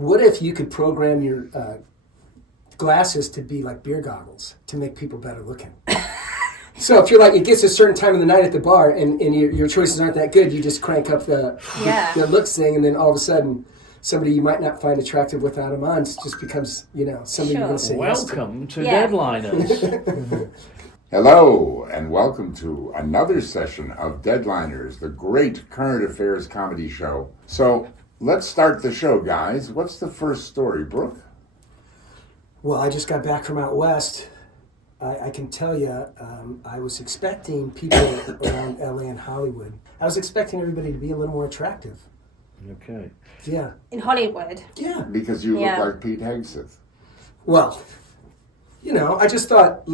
What if you could program your glasses to be like beer goggles to make people better looking? So if you're like, it gets a certain time of the night at the bar and your choices aren't that good, you just crank up the looks thing, and then all of a sudden, somebody you might not find attractive without them on just becomes, somebody you're going to say Welcome to Deadliners. Hello, and welcome to another session of Deadliners, the great current affairs comedy show. So let's start the show, guys. What's the first story, Brooke? Well, I just got back from out west. I can tell you, I was expecting people around LA and Hollywood. I was expecting everybody to be a little more attractive. Okay. Yeah. In Hollywood? Yeah. Because you look like Pete Hegseth. Well, I just thought,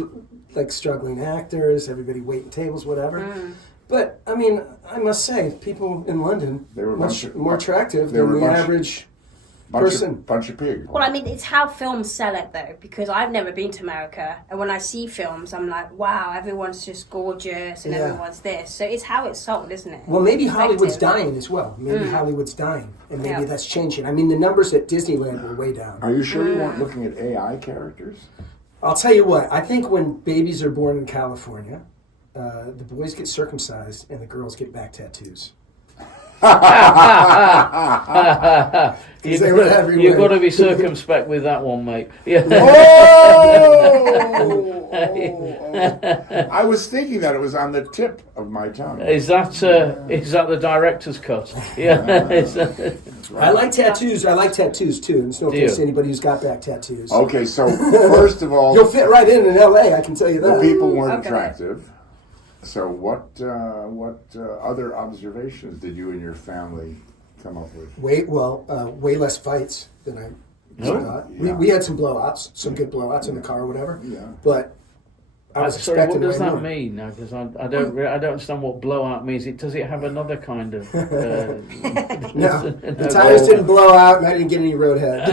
like, struggling actors, everybody waiting tables, whatever. But, I mean, I must say, people in London were much more attractive than the average person. Bunch of pigs. Well, I mean, it's how films sell it, though, because I've never been to America, and when I see films, I'm like, wow, everyone's just gorgeous, and everyone's this. So it's how it's sold, isn't it? Well, maybe Hollywood's dying as well. Maybe Hollywood's dying, and maybe that's changing. I mean, the numbers at Disneyland were way down. Are you sure you weren't looking at AI characters? I'll tell you what, I think when babies are born in California, the boys get circumcised and the girls get back tattoos. You've got to be circumspect with that one, mate. Yeah. I was thinking that it was on the tip of my tongue. Is that the director's cut? Yeah. I like tattoos. I like tattoos too. There's no offense to anybody who's got back tattoos. Okay, so first of all, you'll fit right in LA. I can tell you that. The people weren't attractive. So what other observations did you and your family come up with? Way less fights than I thought. Yeah. We had some blowouts, some good blowouts in the car or whatever. Yeah. But I was expecting what does that more. mean? Now, because I don't understand what blowout means. Does it have another kind of? No, the tires didn't blow out, and I didn't get any roadhead.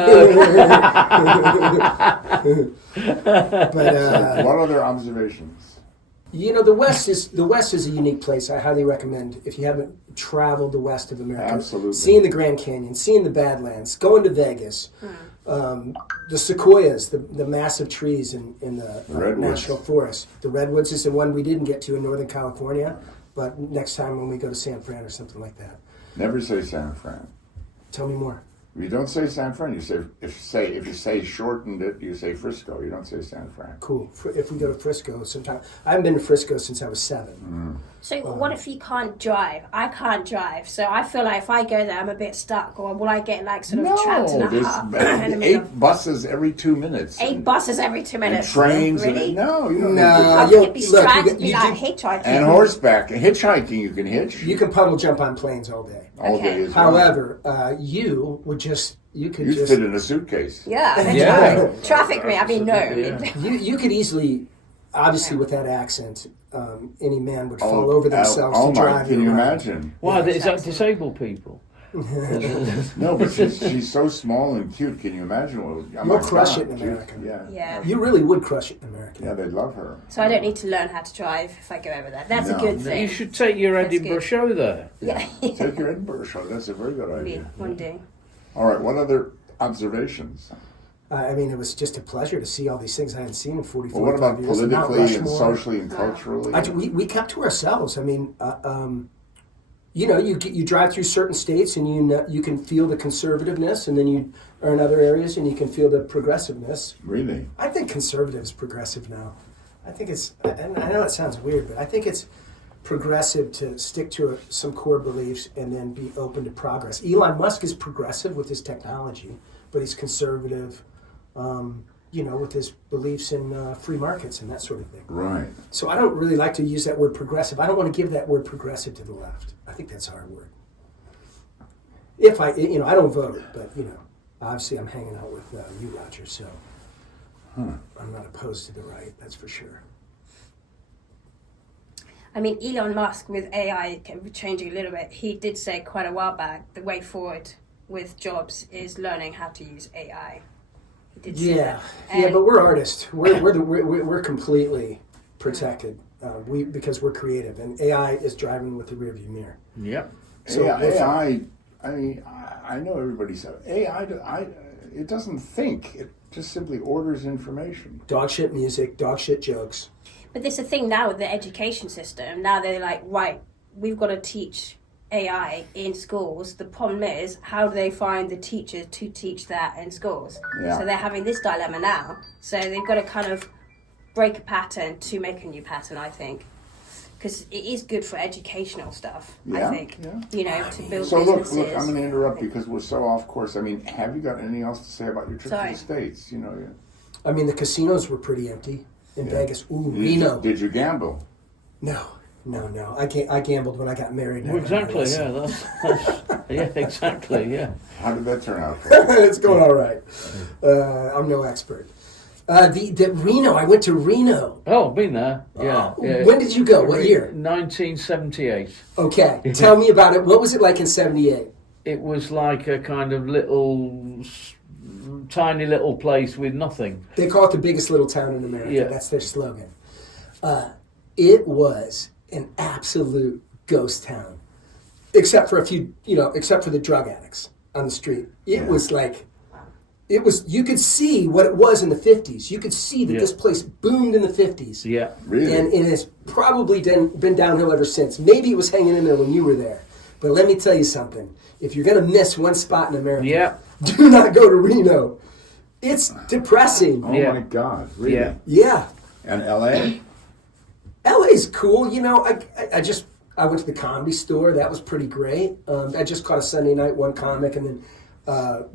But what other observations? The West is a unique place. I highly recommend, if you haven't traveled the west of America, absolutely, seeing the Grand Canyon, seeing the Badlands, going to Vegas, the sequoias, the massive trees in the national forest. The redwoods is the one we didn't get to in Northern California, but next time when we go to San Fran or something like that. Never say San Fran. Tell me more. You don't say San Fran. You say if you say shortened it, you say Frisco. You don't say San Fran. Cool. If we go to Frisco sometime, I haven't been to Frisco since I was 7. So what if you can't drive? I can't drive, so I feel like if I go there, I'm a bit stuck. Or will I get trapped in a hut? There's 8 buses every 2 minutes. 8 buses every 2 minutes. And trains. Really? No, you don't. No, you'd be stranded, be like hitchhiking. And horseback, hitchhiking. You can hitch. You can puddle jump on planes all day. All day as well. However, you would just. You'd fit in a suitcase. Yeah. Traffic me. I mean, no. Yeah. You could easily, obviously, with that accent, any man would fall over themselves to drive. Can you imagine? Why? Is that disabled people? No, but she's so small and cute. Can you imagine? You'll crush it in America. Yeah. You really would crush it in America. Yeah, they'd love her. So I don't need to learn how to drive if I go over there. That's a good thing. You should take your Edinburgh show there. Yeah. Take your Edinburgh show. That's a very good idea. One day. All right, what other observations? I mean, it was just a pleasure to see all these things I hadn't seen in 45 years. Well, what about politically and socially and culturally? We kept to ourselves. I mean, you drive through certain states and you can feel the conservativeness, and then you are in other areas and you can feel the progressiveness. Really? I think conservative is progressive now. I think it's, and I know it sounds weird, but I think it's progressive to stick to some core beliefs and then be open to progress. Elon Musk is progressive with his technology, but he's conservative, with his beliefs in free markets and that sort of thing. Right. So I don't really like to use that word progressive. I don't want to give that word progressive to the left. I think that's a hard word. If I don't vote, but obviously I'm hanging out with you, Roger, so I'm not opposed to the right, that's for sure. I mean, Elon Musk with AI changing a little bit, he did say quite a while back, the way forward with jobs is learning how to use AI. He did say that. Yeah, but we're artists. We're completely protected because we're creative, and AI is driving with the rearview mirror. Yep. So AI I mean, I know everybody said AI. It doesn't think. It just simply orders information. Dog shit music, dog shit jokes. But there's a thing now with the education system. Now they're like, right, we've got to teach AI in schools. The problem is, how do they find the teachers to teach that in schools? Yeah. So they're having this dilemma now. So they've got to kind of break a pattern to make a new pattern, I think. Because it is good for educational stuff, Yeah, I think. yeah. You know, to build So businesses. look, I'm going to interrupt because we're so off course. I mean, have you got anything else to say about your trip Sorry. to the States? You know, I mean, the casinos were pretty empty in Yeah. Vegas. Ooh, Reno. Did you gamble? No. I gambled when I got married. Well, exactly, yeah. That's yeah, exactly, yeah. How did that turn out for you? It's going all right. I'm no expert. The Reno, I went to Reno. Oh, been there, yeah. Yeah. When did you go? What year? 1978. Okay, tell me about it. What was it like in 78? It was like a kind of tiny little place with nothing. They call it the biggest little town in America. Yeah. That's their slogan. It was an absolute ghost town, except for except for the drug addicts on the street. It was like, you could see what it was in the 50s. You could see that this place boomed in the 50s. Yeah. Really? And it has probably been downhill ever since. Maybe it was hanging in there when you were there. But let me tell you something. If you're going to miss one spot in America, do not go to Reno. It's depressing. Oh Yeah. my God! Really? Yeah. Yeah. And L.A. LA's cool. You know, I went to the Comedy Store. That was pretty great. I just caught a Sunday night, one comic, and then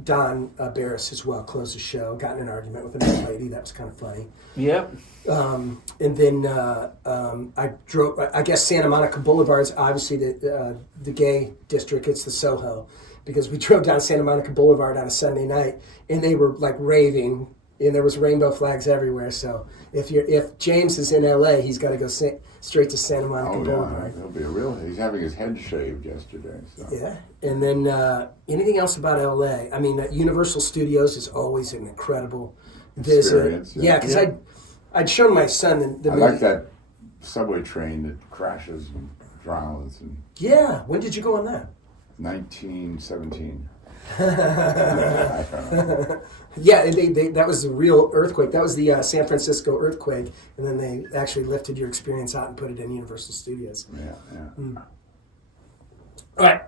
Don Barris as well closed the show. Got in an argument with another lady. That was kind of funny. Yeah. And then I drove. I guess Santa Monica Boulevard is obviously the gay district. It's the Soho, because we drove down Santa Monica Boulevard on a Sunday night, and they were like raving, and there was rainbow flags everywhere. So if James is in LA, he's got to go straight to Santa Monica Oh Boulevard. yeah, he'll be he's having his head shaved yesterday. So. Yeah, and then anything else about LA? I mean, Universal Studios is always an incredible visit. Experience, yeah. Yeah, because I'd shown my son the I movie. like that subway train that crashes and drowns in Yeah, when did you go on that? 1917. I don't know. Yeah, and that was the real earthquake. That was the San Francisco earthquake, and then they actually lifted your experience out and put it in Universal Studios. Yeah. All right,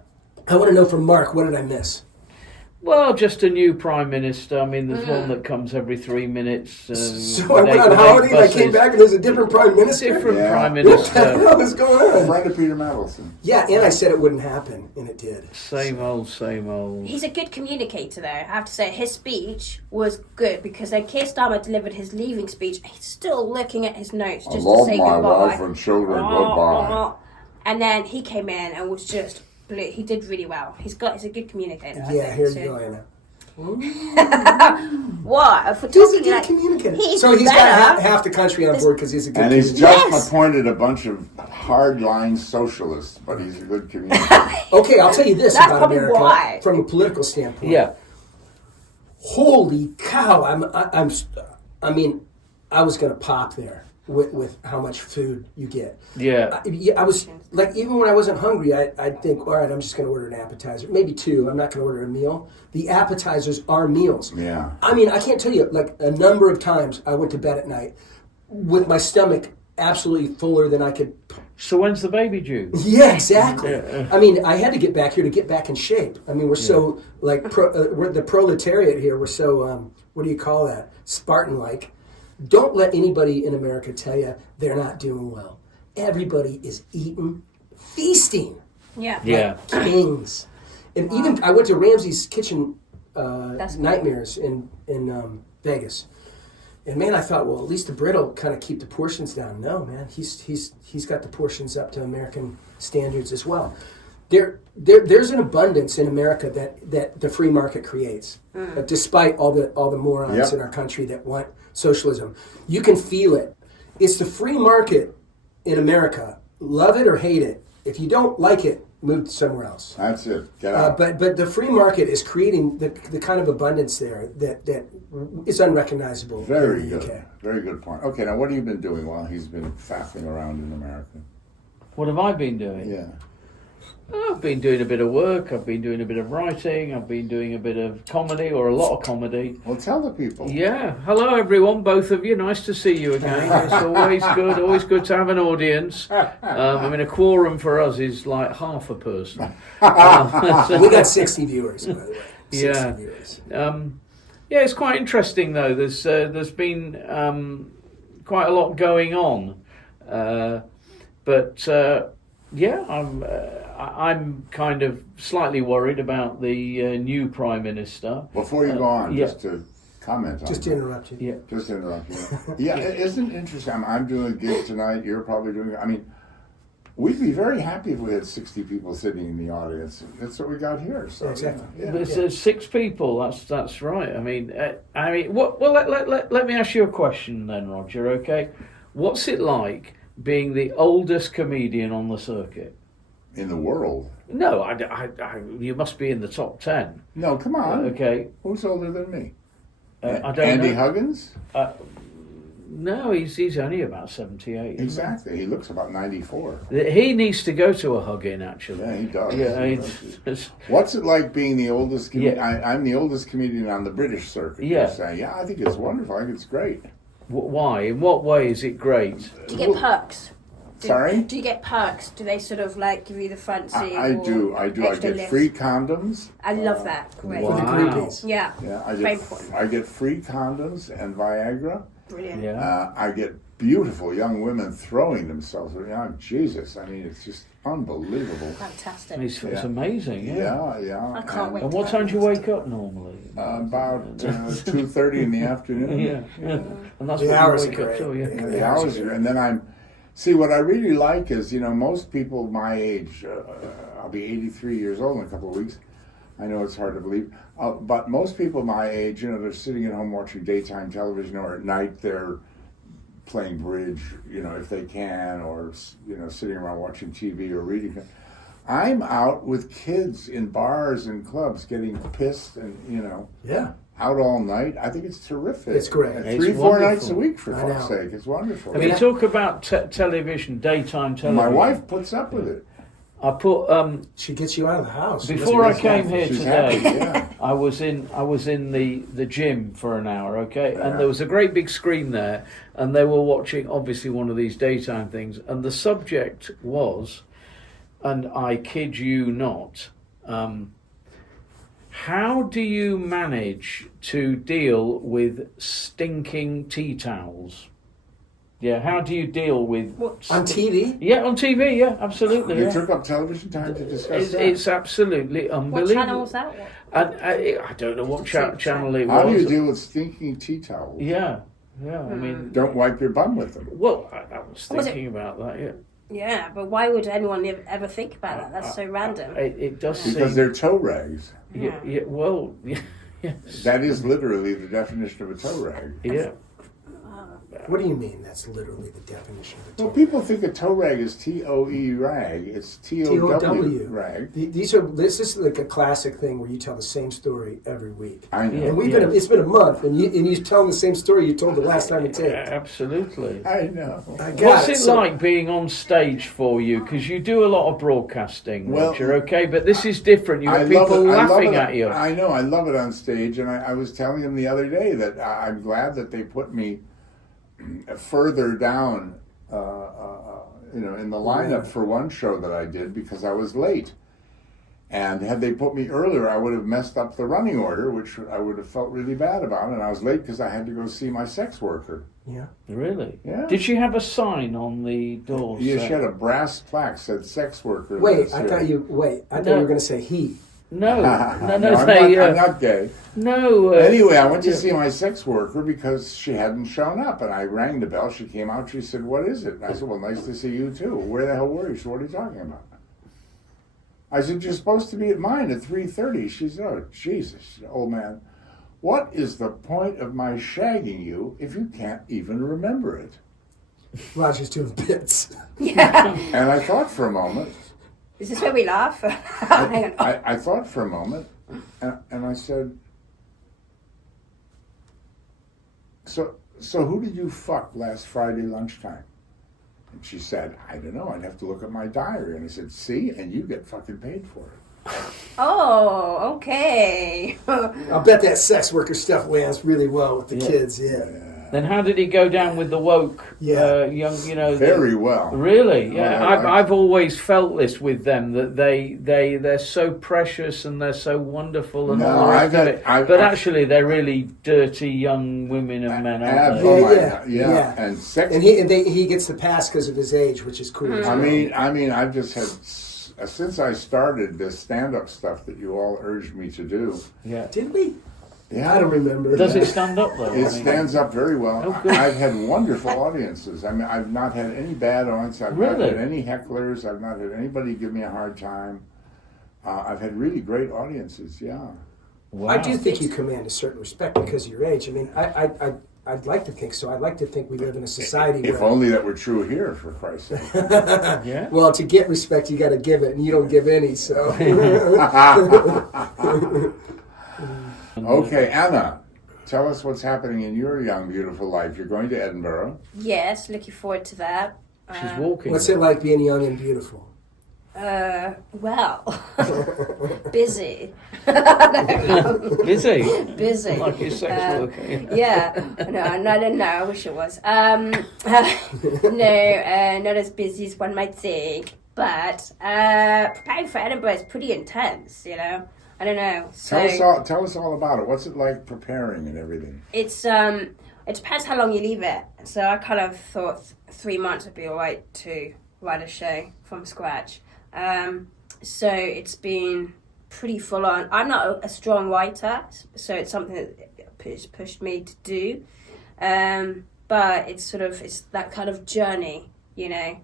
I want to know from Mark, what did I miss? Well, just a new prime minister. I mean, there's one that comes every 3 minutes. So I went on holiday and I came back and there's a different prime minister? Different Yeah. prime What the minister. hell is going A on? friend of Peter Mandelson. Yeah, and I said it wouldn't happen, and it did. Same old, same old. He's a good communicator, though. I have to say, his speech was good, because then Keir Starmer delivered his leaving speech. He's still looking at his notes I just love to say my goodbye. wife and children. Goodbye. And then he came in and was just blue. He did really well. He's a good communicator. I Yeah, think, here so. you go, Anna. What? For He's a talking good like, communicator. he's So he's got better. half the country on board because he's a good And he's communicator. just Yes. appointed a bunch of hardline socialists, but he's a good communicator. Okay, I'll tell you this That's about probably America why. from a political standpoint. Yeah. Holy cow! I mean, I was going to pop there with how much food you get. Yeah. I was like, even when I wasn't hungry, I'd think, all right, I'm just going to order an appetizer, maybe two. I'm not going to order a meal. The appetizers are meals. Yeah. I mean, I can't tell you, like, a number of times I went to bed at night with my stomach absolutely fuller than I could. So when's the baby due? Yeah, exactly. Yeah. I mean, I had to get back here to get back in shape. I mean, we're so, like, we're the proletariat here. We're so, what do you call that? Spartan-like. Don't let anybody in America tell you they're not doing well. Everybody is eating, feasting. Yeah. Yeah. Kings. And even, I went to Ramsey's Kitchen That's Nightmares in Vegas. And man, I thought, well, at least the Brit will kind of keep the portions down. No, man, he's got the portions up to American standards as well. There's an abundance in America that the free market creates, despite all the morons in our country that want socialism. You can feel it. It's the free market in America. Love it or hate it. If you don't like it, move somewhere else. That's it. Get out. But the free market is creating the kind of abundance there that is unrecognizable. Very in the good. UK. Very good point. Okay, now what have you been doing while he's been faffing around in America? What have I been doing? Yeah. I've been doing a bit of work, I've been doing a bit of writing, I've been doing a bit of comedy, or a lot of comedy. Well, tell the people. Yeah. Hello, everyone, both of you. Nice to see you again. It's always good to have an audience. I mean, a quorum for us is like half a person. We got 60 viewers, by the way. 60 Yeah. viewers. Yeah, it's quite interesting, though. There's been quite a lot going on. But I'm kind of slightly worried about the new Prime Minister. Before you go on, yeah. just to comment on Just to that. interrupt you. Yeah. Just to interrupt you. Yeah, isn't it interesting? I'm doing a gig tonight. You're probably doing. I mean, we'd be very happy if we had 60 people sitting in the audience. That's what we got here. So Exactly. Yeah. There's 6 people. That's right. I mean, what? Well, let me ask you a question then, Roger. Okay, what's it like being the oldest comedian on the circuit? In the world. No, you must be in the top 10. No, come on. Okay, Who's older than me? I don't Andy know. Huggins? No, he's only about 78. isn't Exactly. He looks about 94. He needs to go to a hug-in, actually. Yeah, he does. Yeah, He it's- What's it like being the oldest comedian? Yeah. I'm the oldest comedian on the British circuit. Yeah. You're saying, yeah, I think it's wonderful. I think it's great. why? In what way is it great? Do you get perks? Sorry? Do you get perks? Do they sort of like give you the front seat? I or do. I extra get lift? free condoms. I love that. Great. For the Wow. groupies. Yeah. Yeah, Very important. I get free condoms and Viagra. Brilliant. Yeah. I get beautiful young women throwing themselves around. Jesus, I mean, it's just unbelievable. Fantastic. It's Yeah. amazing, yeah. Yeah. I can't wait. And what time do you wake up normally? About 2:30 in the afternoon. Yeah. And that's The what hours you wake are up great. to, yeah. Yeah. The hours are, and then see, what I really like is, most people my age, I'll be 83 years old in a couple of weeks. I know it's hard to believe, but most people my age, they're sitting at home watching daytime television, or at night they're playing bridge, if they can, or, sitting around watching TV or reading. I'm out with kids in bars and clubs getting pissed and, Yeah. out all night. I think it's terrific. It's great. And It's 3-4 wonderful. nights a week, for I fuck's know. sake. It's wonderful. I mean, talk about television, daytime television. My wife puts up with it. I put She gets you out of the house. before I That's came wonderful. here She's today. happy, yeah. I was in the gym for an hour, okay, Yeah. and there was a great big screen there, and they were watching obviously one of these daytime things, and the subject was, and I kid you not, how do you manage to deal with stinking tea towels? Yeah, how do you deal with On TV? Yeah, on TV, yeah, absolutely. They Yeah. took up television time to discuss It's, that. it's absolutely What unbelievable. channel was that? And I don't know what channel it How do was. you deal with stinking tea towels? Yeah. I mean, Don't wipe your bum with them. well, I was Was it- thinking about that. Yeah, Yeah, but why would anyone ever think about that? That's so random. it does Because seem. they're toe rags. Yeah, well, yes, That is literally the definition of a toe rag. yeah. What do you mean? That's literally the definition of a Well, toe. people think a toe rag is T-O-E rag. It's T-O-W T-O-W. rag. This is like a classic thing where you tell the same story every week. I know. And Yeah. it's been a month, and you're telling the same story you told the last time you taped. Absolutely. I know. I got What's it So- like being on stage for you? Because you do a lot of broadcasting, Well, Roger. Okay, but this is different. You I have love people it. I love laughing it. at you. I know. I love it on stage, and I was telling him the other day that I'm glad that they put me further down, in the lineup for one show that I did because I was late. And had they put me earlier, I would have messed up the running order, which I would have felt really bad about. And I was late because I had to go see my sex worker. Yeah. Really? Yeah. Did she have a sign on the door? You saying- had a brass plaque said sex worker. Wait, lives I here. thought you No. were going to say he. No, I'm, they. not, I'm not gay. No. Anyway, I went to yeah. see my sex worker because she hadn't shown up, and I rang the bell. She came out. She said, "What is it?" And I said, "Well, nice to see you too. Where the hell were you?" She said, "What are you talking about?" I said, "You're supposed to be at mine at 3:30." She said, "Oh, Jesus, old man, what is the point of my shagging you if you can't even remember it?" Roger's doing bits. Yeah. And I thought for a moment. Is this where we laugh? Hang on. I thought for a moment, and I said, "So who did you fuck last Friday lunchtime?" she said, I don't know, I'd have to look at my diary. And I said, see, and you get fucking paid for it. Oh, okay. I'll bet that sex worker stuff lands really well with the kids. Yeah. Then how did he go down with the woke young? Very well. Really? Yeah. Yeah, I've always felt this with them, that they're so precious and they're so wonderful and all the rest of it. But actually, they're really dirty young women and men, aren't they? Yeah. And sex. And he gets the pass because of his age, which is cool. I mean, I've just had, since I started this stand-up stuff that you all urged me to do. Yeah. Did we? Yeah. I don't remember. Does it stand up though? It stands up very well. Oh, good. I've had wonderful audiences. I mean, I've not had any bad audience. I've not had any hecklers. I've not had anybody give me a hard time. I've had really great audiences. Yeah. Wow. I do think you command a certain respect because of your age. I mean, I'd like to think so. I'd like to think we live in a society If where... only that were true here, for Christ's sake. Yeah. Well, to get respect, you got to give it, and you don't give any, so... Okay, Anna, tell us what's happening in your young, beautiful life. You're going to Edinburgh. Yes, looking forward to that. She's walking. What's it like being young and beautiful? Well, busy. Busy. Busy. Like your sex worker. Yeah. No, I don't know. I wish it was. No, not as busy as one might think. But preparing for Edinburgh is pretty intense, you know. I don't know. So Tell us all about it. What's it like preparing and everything? it's it depends how long you leave it. So I kind of thought 3 months would be alright to write a show from scratch. So it's been pretty full on. I'm not a strong writer, so it's something that pushed me to do. But it's that kind of journey, you know.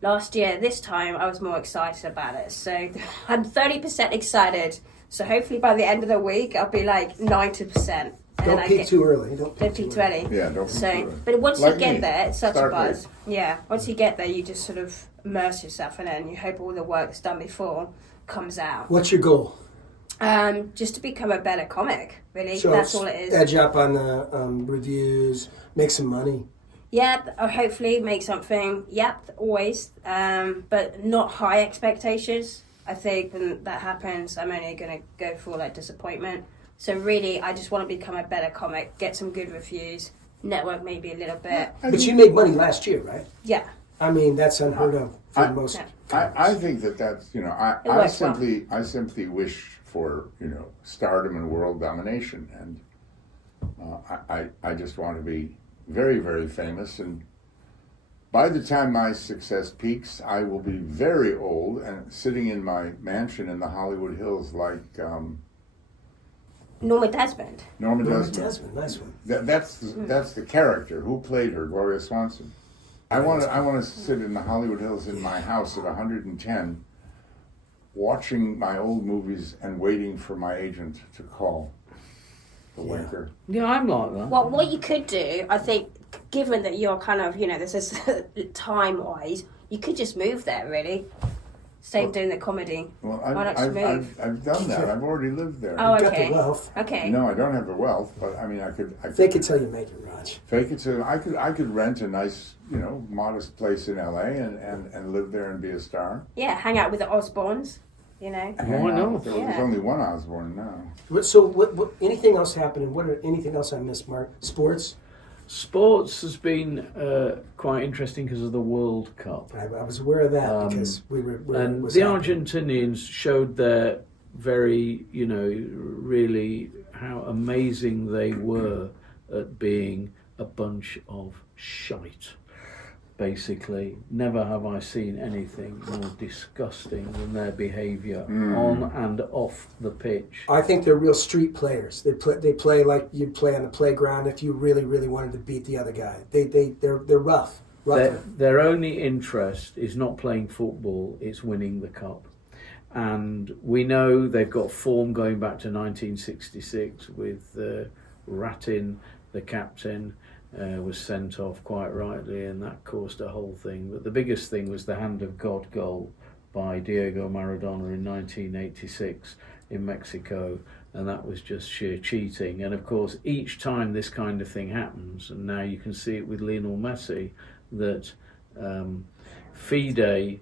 Last year, this time, I was more excited about it. So I'm 30% excited. So hopefully by the end of the week, I'll be like 90%. Don't peak too early. Don't peak too early. Yeah, don't peak too early. But once Like you get me. there, it's such Start a buzz. late. Yeah, once you get there, you just sort of immerse yourself in it, and you hope all the work that's done before comes out. What's your goal? Just to become a better comic, really. So That's all it is. Edge up on the reviews, make some money. Yeah, or hopefully make something. Yep, always. But not high expectations. I think when that happens, I'm only going to go for like disappointment. So really, I just want to become a better comic, get some good reviews, network maybe a little bit. But you made money last year, right? Yeah. I mean, that's unheard of for most comics. I think that's, you know, I simply wish for, you know, stardom and world domination. And I just want to be very, very famous. And by the time my success peaks, I will be very old and sitting in my mansion in the Hollywood Hills like... Norma Desmond. Norma Norma Desmond. Desmond, nice one. That's the character. Who played her? Gloria Swanson. I want to sit in the Hollywood Hills in my house at 110, watching my old movies and waiting for my agent to call. The wanker. Yeah, I'm like that. Well, what you could do, I think, given that you're kind of, you know, this is time-wise, you could just move there, really. Same doing the comedy. Well, Why not just move? I've done that. I've already lived there. Oh, Got okay. the wealth. Okay. No, I don't have the wealth, but I mean, I could Fake it till you make it, Raj. fake it till I could rent a nice, you know, modest place in LA and live there and be a star. Yeah, hang out with the Osbournes, you know. Why not? There's Yeah. only one Osborne now. So, what? Anything else happening? Anything else I missed, Mark? Sports? Sports has been quite interesting because of the World Cup. I was aware of that because we were. And was the happening. Argentinians showed their very, you know, really how amazing they were at being a bunch of shite. Basically, never have I seen anything more disgusting than their behaviour on and off the pitch. I think they're real street players. They play like you'd play on the playground if you really, really wanted to beat the other guy. They're rough. Their only interest is not playing football, it's winning the cup. And we know they've got form going back to 1966 with Ratin, the captain, was sent off quite rightly, and that caused a whole thing. But the biggest thing was the hand of God goal by Diego Maradona in 1986 in Mexico, and that was just sheer cheating. And of course, each time this kind of thing happens, and now you can see it with Lionel Messi, that FIFA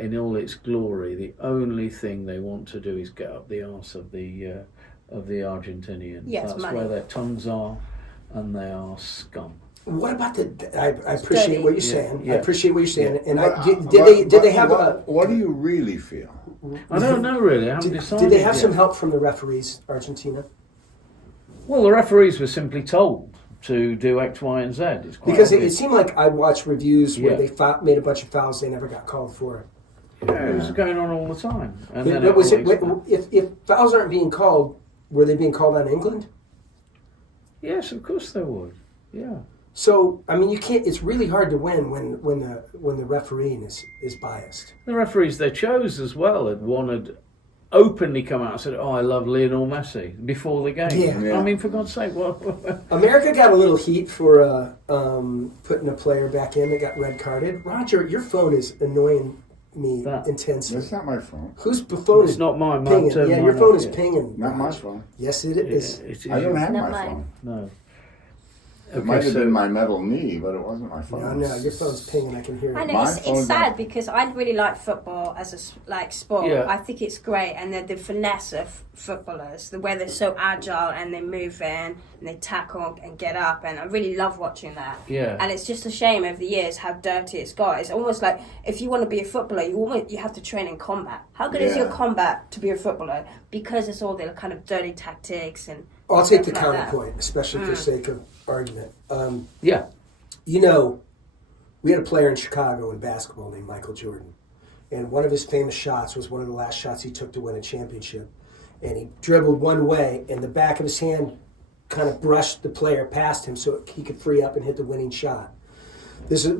in all its glory, the only thing they want to do is get up the arse of the Argentinians. Yes, That's money. where their tongues are, and they are scum. What about I appreciate what you're saying. Yeah. I appreciate what you're saying. And But did they have what do you really feel? I don't know really. I haven't decided. did they have yet. some help from the referees, Argentina? Well, the referees were simply told to do X, Y, and Z. It's quite Because it obvious. seemed like I watched reviews where Yeah. they made a bunch of fouls, they never got called for it. Yeah, it was going on all the time. And then But was it, always- if fouls aren't being called, were they being called on England? Yes, of course they would. Yeah. So I mean, you can't. It's really hard to win when the refereeing is biased. The referees they chose as well had openly come out and said, "Oh, I love Lionel Messi" before the game. Yeah. I mean, for God's sake, what? America got a little heat for putting a player back in that got red carded. Roger, your phone is annoying me intensely. That's not my phone. Whose phone It's is not mine. pinging? Mine Yeah, mine your phone off, is yeah. pinging. Not my Roger. phone. Yes, it is. It is. I don't have Not my mine. phone. No. It might have been my metal knee, but it wasn't my phone. No, your phone's pinging. I can hear I it. know My it's phone's sad not- because I really like football as a sport. Yeah. I think it's great, and the finesse of footballers, the way they're so agile and they move in and they tackle and get up, and I really love watching that. Yeah. And it's just a shame over the years how dirty it's got. It's almost like if you want to be a footballer, you have to train in combat. How good is your Yeah. combat to be a footballer? Because it's all the kind of dirty tactics and. I'll take the stuff like that. counterpoint, especially for sake of argument. Yeah. You know, we had a player in Chicago in basketball named Michael Jordan. And one of his famous shots was one of the last shots he took to win a championship. And he dribbled one way, and the back of his hand kind of brushed the player past him so he could free up and hit the winning shot. There's a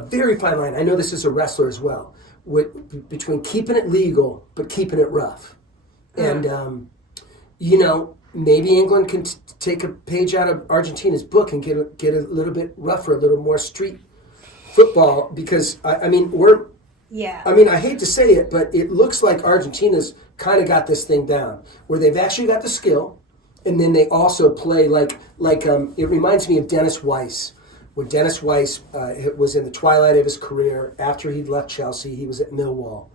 very fine line. I know this is a wrestler as well, between keeping it legal but keeping it rough. And maybe England can take a page out of Argentina's book and get a little bit rougher, a little more street football. Because I hate to say it, but it looks like Argentina's kind of got this thing down, where they've actually got the skill, and then they also play like it reminds me of Dennis Weiss. When Dennis Weiss was in the twilight of his career, after he'd left Chelsea, he was at Millwall,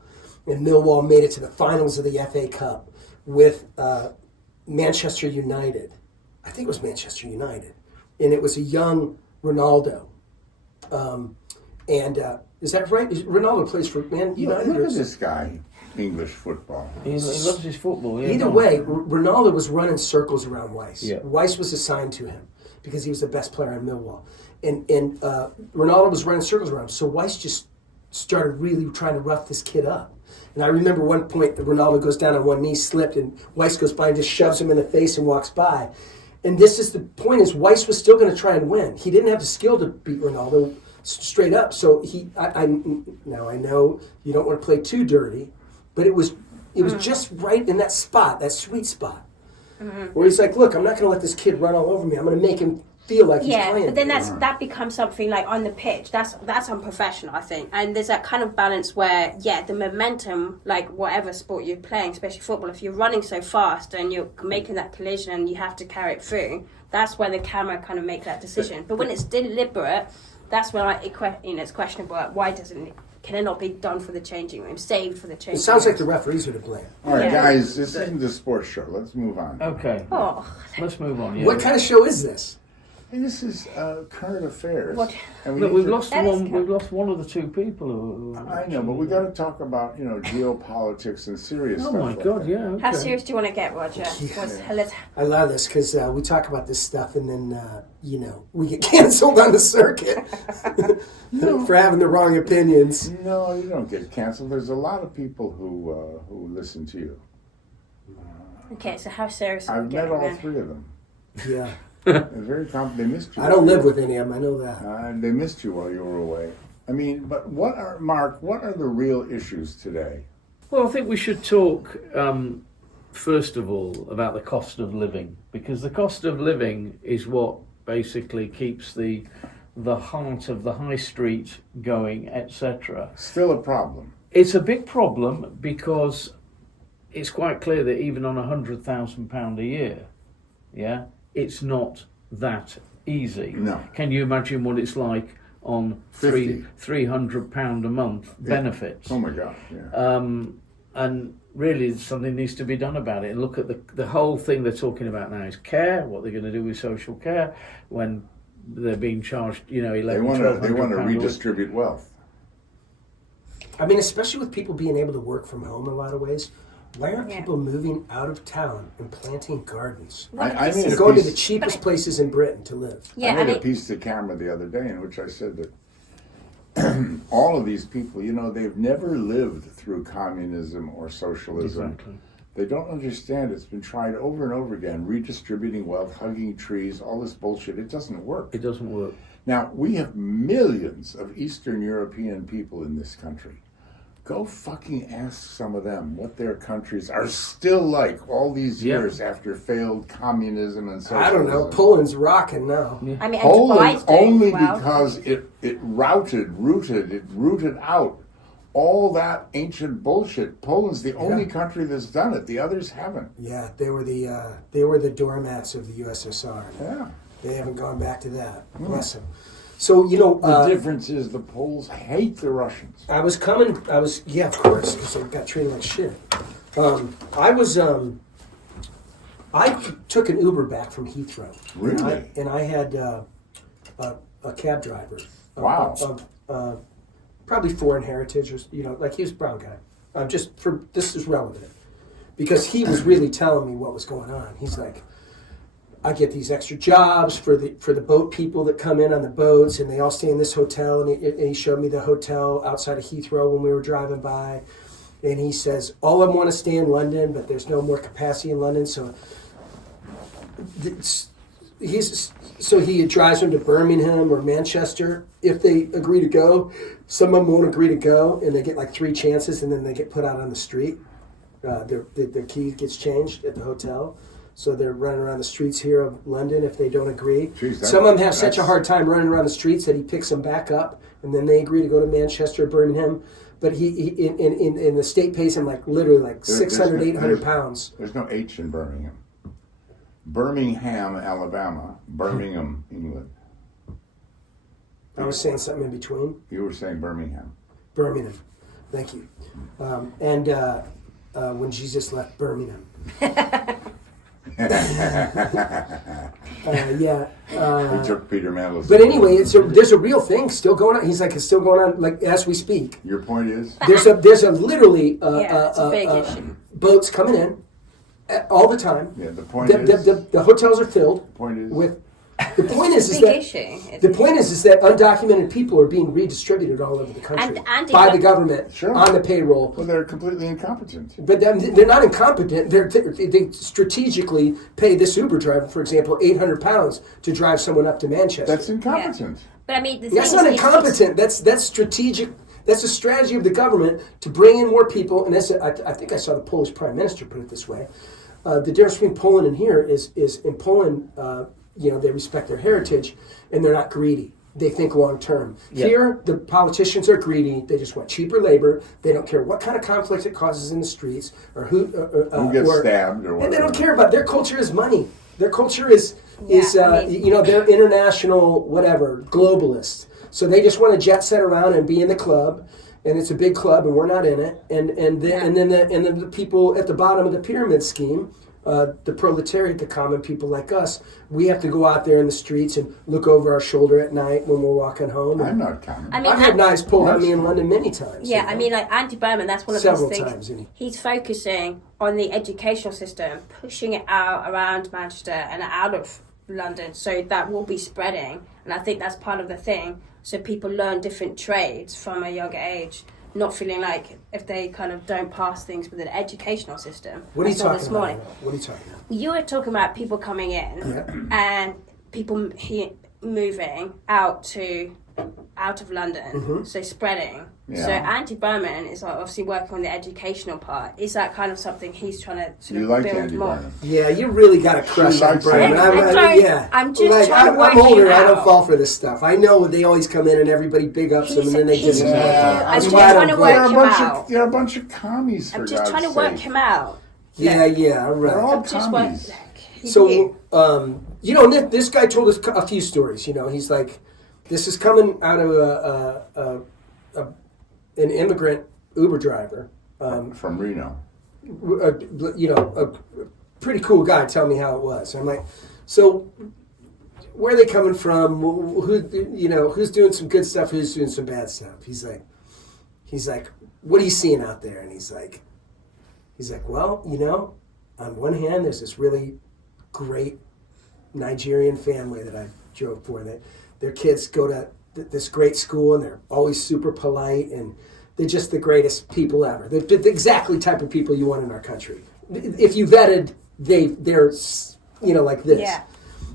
and Millwall made it to the finals of the FA Cup with Manchester United. I think it was Manchester United. And it was a young Ronaldo. Is that right? Ronaldo plays for Man United? Look at this guy, English football. He loves his football. Yeah, Either no. way, Ronaldo was running circles around Weiss. Yeah. Weiss was assigned to him because he was the best player in Millwall. And Ronaldo was running circles around him. So Weiss just started really trying to rough this kid up. And I remember one point that Ronaldo goes down on one knee, slipped, and Weiss goes by and just shoves him in the face and walks by. And this is the point: is Weiss was still going to try and win. He didn't have the skill to beat Ronaldo straight up. So now I know you don't want to play too dirty, but it was just right in that spot, that sweet spot, where he's like, "Look, I'm not going to let this kid run all over me. I'm going to make him feel like he's playing." But then that becomes something like on the pitch. That's unprofessional, I think. And there's that kind of balance where, the momentum, like whatever sport you're playing, especially football, if you're running so fast and you're making that collision and you have to carry it through, that's where the camera kind of makes that decision. But when it's deliberate, that's when it's questionable. Like, why can it not be done for the changing room, saved for the changing room? It sounds like the referees are to blame. All right, Yeah. guys, this isn't a sports show. Let's move on. Okay. Oh, Let's move on. Yeah. What kind of show is this? Hey, this is current affairs. What? And Look, need we've to- lost That is one. We've lost one of the two people. Who I know, but we got to talk about geopolitics and serious Oh stuff. my like God! that. Yeah. Okay. how serious do you want to get, Roger? I love this because we talk about this stuff and then, we get canceled on the circuit for having the wrong opinions. No, you don't get canceled. There's a lot of people who listen to you. Okay, so how serious are we I've met getting all then? three of them. Yeah. They're very they missed you. I don't live with any of them, I know that. They missed you while you were away. I mean, but what are the real issues today? Well, I think we should talk first of all about the cost of living, because the cost of living is what basically keeps the heart of the high street going, etc. Still a problem. It's a big problem because it's quite clear that even on £100,000 a year, it's not that easy. No. Can you imagine what it's like on £300 a month benefits? Oh my God! Yeah. And really, something needs to be done about it. And look at the whole thing they're talking about now is care. What they're going to do with social care when they're being charged, They £1,100. want to redistribute wealth. I mean, especially with people being able to work from home in a lot of ways. Why aren't Yeah. people moving out of town and planting gardens? I made And a going to piece- the cheapest places in Britain to live. Yeah, I made a piece to camera the other day in which I said that all of these people, they've never lived through communism or socialism. Exactly. They don't understand. It's been tried over and over again, redistributing wealth, hugging trees, all this bullshit. It doesn't work. It doesn't work. Now, we have millions of Eastern European people in this country. Go fucking ask some of them what their countries are still like all these years after failed communism and socialism. I don't know. Poland's rocking now. I mean, and Poland Dubai's doing only well. because it rooted out all that ancient bullshit. Poland's the only country that's done it. The others haven't. Yeah, they were the doormats of the USSR. Yeah. They haven't gone back to that. Hmm. Bless them. So The difference is the Poles hate the Russians. of course, because they got treated like shit. I took an Uber back from Heathrow. Really? And I had a cab driver. Wow. Of probably foreign heritage, or like he was a brown guy. This is relevant because he was really telling me what was going on. He's like, I get these extra jobs for the boat people that come in on the boats, and they all stay in this hotel. And he showed me the hotel outside of Heathrow when we were driving by. And he says, all of them want to stay in London, but there's no more capacity in London. So he drives them to Birmingham or Manchester. If they agree to go, some of them won't agree to go, and they get like 3 chances, and then they get put out on the street. Their key gets changed at the hotel. So they're running around the streets here of London if they don't agree. Jeez, some of them have such a hard time running around the streets that he picks them back up, and then they agree to go to Manchester or Birmingham. But he in the state pays him literally 600, 800 pounds. There's no H in Birmingham. Birmingham, Alabama. Birmingham, England. I was saying something in between. You were saying Birmingham. Birmingham. Thank you. When Jesus left Birmingham. He took Peter Mandelson. But anyway, there's a real thing still going on. He's like, it's still going on as we speak. Your point is? There's a literally it's a big issue. boats coming in all the time. Yeah, the point is? The hotels are filled The point is? with. The point is It's a that big issue. the point is that undocumented people are being redistributed all over the country And by the government Sure. on the payroll. Well, they're completely incompetent. But they're not incompetent. They strategically pay this Uber driver, for example, £800 to drive someone up to Manchester. That's incompetent. But I mean, the That's thing not is, incompetent. That's strategic. That's a strategy of the government to bring in more people. And I think I saw the Polish Prime Minister put it this way. The difference between Poland and here is in Poland, they respect their heritage and they're not greedy. They think long term. Yep. Here, the politicians are greedy. They just want cheaper labor. They don't care what kind of conflict it causes in the streets or who Who gets stabbed or whatever. And they don't care about their culture is money. Their culture is I mean- they're international whatever globalist. So they just want to jet set around and be in the club, and it's a big club, and we're not in it. And then the people at the bottom of the pyramid scheme. The proletariat, the common people like us, we have to go out there in the streets and look over our shoulder at night when we're walking home. I'm not common. I mean, I've had knives pulled on me in London many times. Yeah, I mean, like Andy Berman, that's one of Several his things. times, isn't he? He's focusing on the educational system, pushing it out around Manchester and out of London, so that will be spreading. And I think that's part of the thing. So people learn different trades from a younger age, not feeling like if they kind of don't pass things with an educational system. What are you I saw talking this about? morning. What are you talking about? You were talking about people coming in Yeah. and people moving out of London, Mm-hmm. so spreading. Yeah. So Andy Berman is obviously working on the educational part. Is that kind of something he's trying to sort You of like build Andy more? Burnham. Yeah, you really got a crush on likes Brian. it. I'm just trying to work I'm older. him I don't out. fall for this stuff. I know they always come in and everybody big ups them, and then they He's- just. Yeah. I'm just glad trying to I'm work glad. him out. They're a bunch of commies, for I'm just God's trying to work sake. him out. Yeah, They're right. all I'm just commies. So, this guy told us a few stories. He's like, this is coming out of an immigrant Uber driver. From Reno. A pretty cool guy telling me how it was. I'm like, so where are they coming from? Who's doing some good stuff? Who's doing some bad stuff? He's like, what are you seeing out there? And he's like, well, on one hand, there's this really great Nigerian family that I drove for. That their kids go to this great school, and they're always super polite, and they're just the greatest people ever. They're the exactly type of people you want in our country. If you vetted, they're like this. Yeah.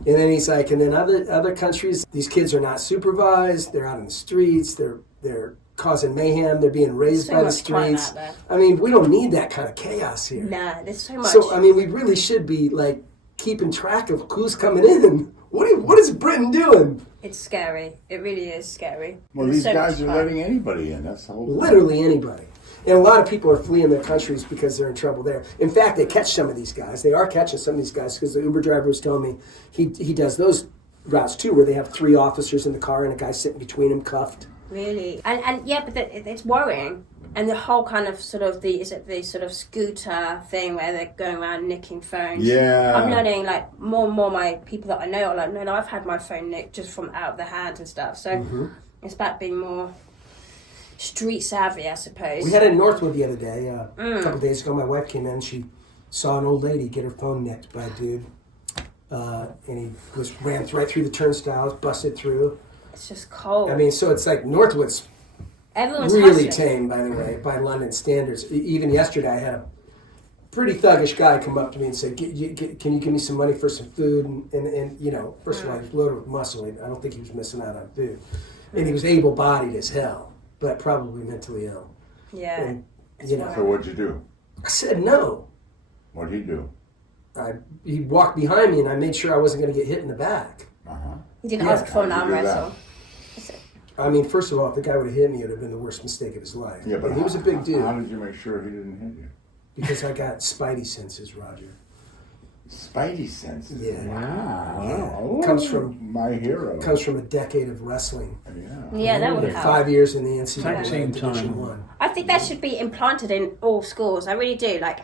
And then he's like, and then other countries, these kids are not supervised. They're out in the streets. They're causing mayhem. They're being raised by the streets. I mean, we don't need that kind of chaos here. Nah, there's so much. So, I mean, we really should be, like, keeping track of who's coming in. What is Britain doing? It's scary. It really is scary. Well, There's these so guys much are fun. letting anybody in. That's the whole thing. Literally anybody. And a lot of people are fleeing their countries because they're in trouble there. In fact, they catch some of these guys. They are catching some of these guys because the Uber driver was telling me he does those routes too, where they have 3 officers in the car and a guy sitting between them cuffed. Really, and yeah, but it's worrying. And the whole kind of sort of the sort of scooter thing where they're going around nicking phones. Yeah. I'm learning like more and more my people that I know are like, no, I've had my phone nicked just from out of the hand and stuff. So it's about being more street savvy, I suppose. We had it in Northwood the other day. A couple of days ago, my wife came in and she saw an old lady get her phone nicked by a dude. And he ran right through the turnstiles, busted through. It's just cold. I mean, so it's like Northwood's Everyone's really hustling. tame, by the way, by London standards. Even yesterday, I had a pretty thuggish guy come up to me and say, can you give me some money for some food? And first of all, he was loaded with muscle. I don't think he was missing out on food. And he was able-bodied as hell, but probably mentally ill. Yeah. And, So what'd you do? I said no. What'd he do? He walked behind me, and I made sure I wasn't going to get hit in the back. He didn't Yeah. ask for an How'd arm you do that? wrestle. I mean, first of all, if the guy would have hit me, it would have been the worst mistake of his life. Yeah, but he was a big dude. How did you make sure he didn't hit you? Because I got spidey senses, Roger. Spidey senses. Yeah. Wow. Yeah. Comes from my hero. Comes from a decade of wrestling. Yeah, that would help. 5 years in the NCAA Tag team Division time. One. I think that should be implanted in all schools. I really do. Like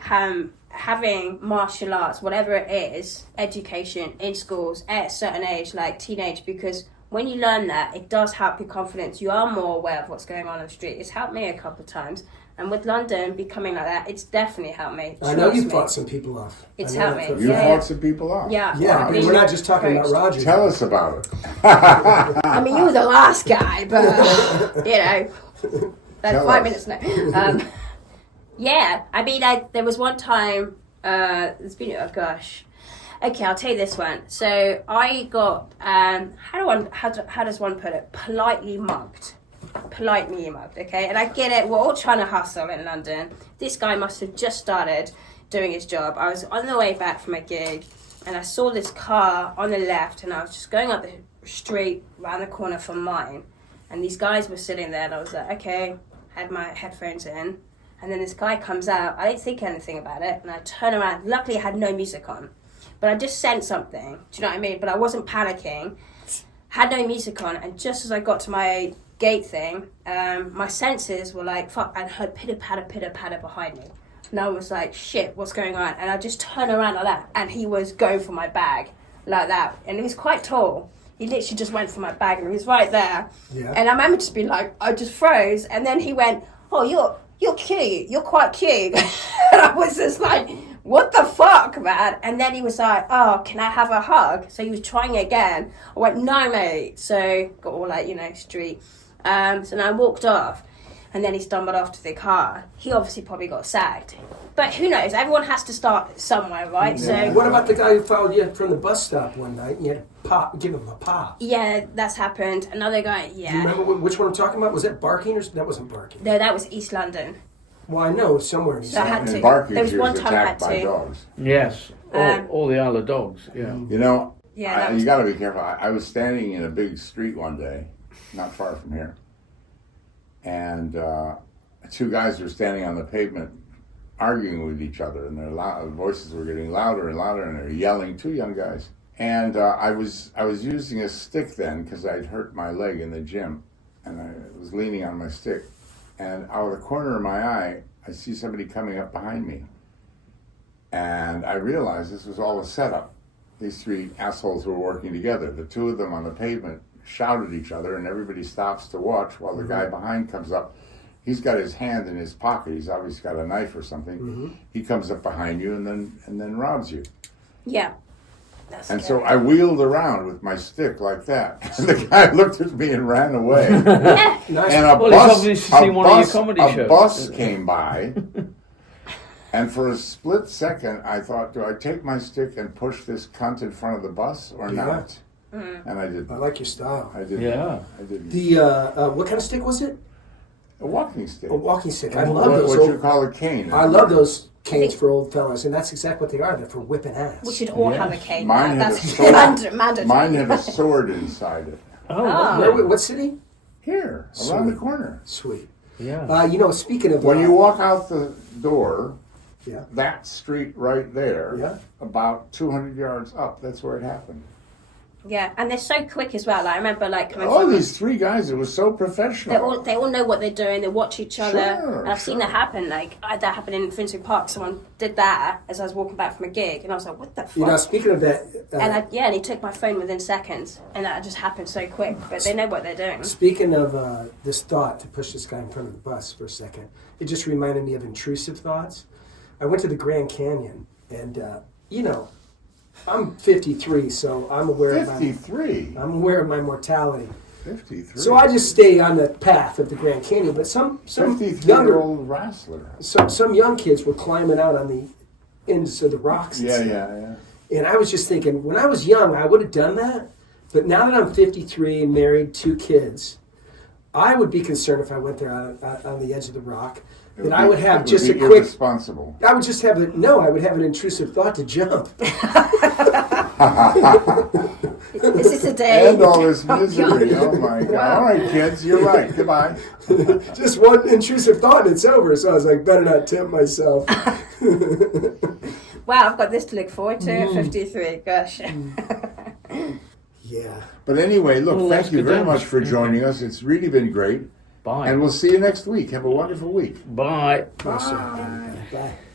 having martial arts, whatever it is, education in schools at a certain age, like teenage, because when you learn that, it does help your confidence. You are more aware of what's going on the street. It's helped me a couple of times. And with London becoming like that, it's definitely helped me. I know you Trust me. fought some people off. It's I know helped that me. for You a Yeah, fact. fought some people off. Yeah. Yeah, I've but been we're not just talking about coached. Roger. Tell us about it. I mean, you were the last guy, but, that's Tell 5 us. minutes now. Yeah, I mean, there was one time, it's been, oh gosh. Okay, I'll tell you this one. So I got, how does one put it? Politely mugged, okay? And I get it, we're all trying to hustle in London. This guy must have just started doing his job. I was on the way back from a gig, and I saw this car on the left, and I was just going up the street, round the corner from mine. And these guys were sitting there, and I was like, okay, had my headphones in. And then this guy comes out, I didn't think anything about it, and I turn around. Luckily, I had no music on. But I just sensed something, do you know what I mean? But I wasn't panicking, had no music on, and just as I got to my gate thing, my senses were like, fuck, and heard pitter-patter behind me. And I was like, shit, what's going on? And I just turned around like that, and he was going for my bag, like that. And he was quite tall. He literally just went for my bag, and he was right there. Yeah. And I remember just being like, I just froze, and then he went, oh, you're cute, you're quite cute. And I was just like, what the fuck, man? And then he was like, oh, can I have a hug? So he was trying again. I went, no, mate. So got all like, street. So then I walked off, and then he stumbled off to the car. He obviously probably got sacked. But who knows? Everyone has to start somewhere, right? Yeah. So What about the guy who followed you from the bus stop one night and you had to give him a pop? yeah, that's happened. Another guy, Do you yeah. remember which one I'm talking about? Was that Barking or that wasn't Barking? No, that was East London. Well, I know it's somewhere in East So I had London. to- In Barking, there was he was one time I attacked had by to- dogs. Yes, all the other dogs. Yeah. You know, Yeah, that was- you got to be careful. I was standing in a big street one day, not far from here, and 2 guys were standing on the pavement arguing with each other, and their voices were getting louder and louder, and they're yelling. 2 young guys. And I was using a stick then because I'd hurt my leg in the gym, and I was leaning on my stick. And out of the corner of my eye, I see somebody coming up behind me. And I realized this was all a setup. These 3 assholes were working together. The 2 of them on the pavement shout at each other, and everybody stops to watch while the guy behind comes up. He's got his hand in his pocket. He's obviously got a knife or something. He comes up behind you and then robs you. Yeah. That's And scary. so I wheeled around with my stick like that. And the guy looked at me and ran away. Nice. And a Well, bus, he's obviously seen one of your comedy shows. a bus came by, and for a split second, I thought, do I take my stick and push this cunt in front of the bus or not? And I didn't. I like your style. I didn't. Yeah. I didn't. The what kind of stick was it? A walking stick. A walking stick. I love What those. you Old, call a cane. I love those canes for old fellas, and that's exactly what they are. They're for whipping ass. We should all Yes. have a cane. Mine had a That's sword. mandatory. Mine had a sword inside it. Oh, What city? Here, around Sweet. the corner. Sweet. yeah. You know, speaking of When you walk out the door, yeah, that street right there, Yeah. about 200 yards up, that's where it happened. Yeah, and they're so quick as well. Like, I remember coming Oh, from these 3 guys, it was so professional. they all know what they're doing. They watch each other. Sure, And I've seen that happen. Like that happened in Finsbury Park. Someone did that as I was walking back from a gig, and I was like, "What the fuck?" you know, speaking of that, and he took my phone within seconds, and that just happened so quick. But they know what they're doing. speaking of this thought to push this guy in front of the bus for a second, it just reminded me of intrusive thoughts. I went to the Grand Canyon, and you know, I'm 53, so I'm aware of 53. I'm aware of my mortality. 53. So I just stay on the path of the Grand Canyon. But some younger 53-year-old wrestler. some young kids were climbing out on the ends of the rocks. And Yeah, stuff. yeah. And I was just thinking, when I was young, I would have done that. But now that I'm 53 and married, 2 kids, I would be concerned if I went there on the edge of the rock. That I would have just a quick. Irresponsible. I would just have I would have an intrusive thought to jump. Is this a day? And all this misery. Oh my God. All right, kids, you're right. Goodbye. Just one intrusive thought and it's over. So I was like, better not tempt myself. Wow, I've got this to look forward to at 53. Gosh. Yeah. But anyway, look, Well, thank let's you go very down. much for joining us. It's really been great. Bye. And we'll see you next week. Have a wonderful week. Bye. Bye.